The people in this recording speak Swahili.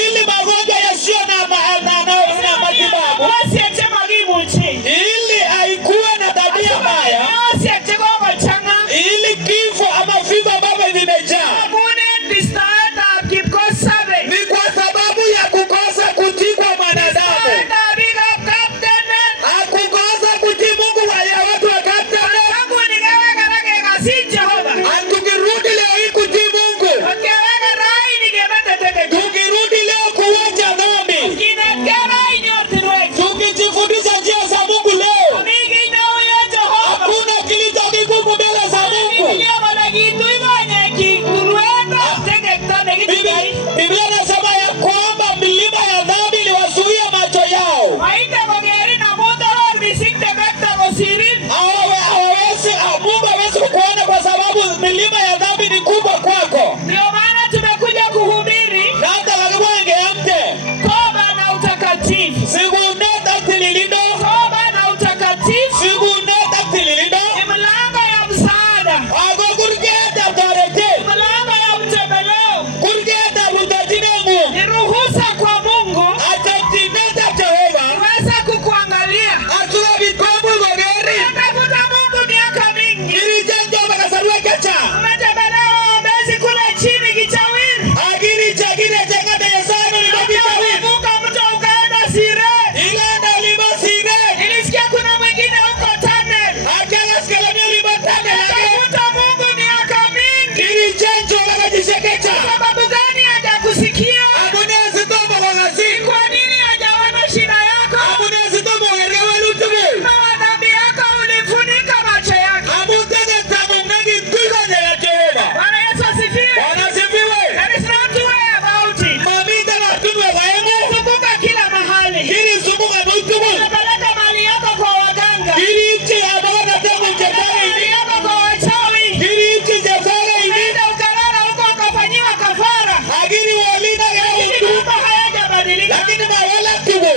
ili magonjwa yasiyo na matibabu, ili haikuwe na tabia mbaya, ili kifo ama vifo ambavyo vimejaa ni kwa sababu ya kukosa kutii kwa mwanadamu. Hakukosa kutii Mungu wa watu wa Kaptene. Tukirudi leo hii kutii Mungu, tukirudi leo kuacha dhambi, tukijifundisha njia za Mungu leo, hakuna kilicho kigumu mbele za Mungu. Biblia inasema ya kwamba milima ya dhambi iliwazuia macho yao. Mungu hawezi kukuona kwa sababu milima ya dhambi ni kubwa kwako. Ndio maana tumekuja kuhubiri toba na utakatifu. Toba na utakatifu ni mlango ya msaada, mlango ya mtembeleo, ni ruhusa kwa Mungu kuweza kukuangalia. Umetafuta Mungu miaka mingi, umetembelea Mbezi kule chini Kichawiri, umevuka mto ukaenda Sire. Nilisikia kuna mwingine huko Tunnel. Umetafuta Mungu miaka mingi, sababu gani hajakusikia? Ni kwa nini hajaona shida yako? Kwa dhambi yako ulifunika macho yake. Bwana Yesu asifiwe. There is not way about it. Umezunguka kila mahali. Umepeleka mali yako kwa waganga, mali yako kwa wachawi. Umeenda ukalala huko ukafanyiwa kafara. Lakini mambo hayajabadilika.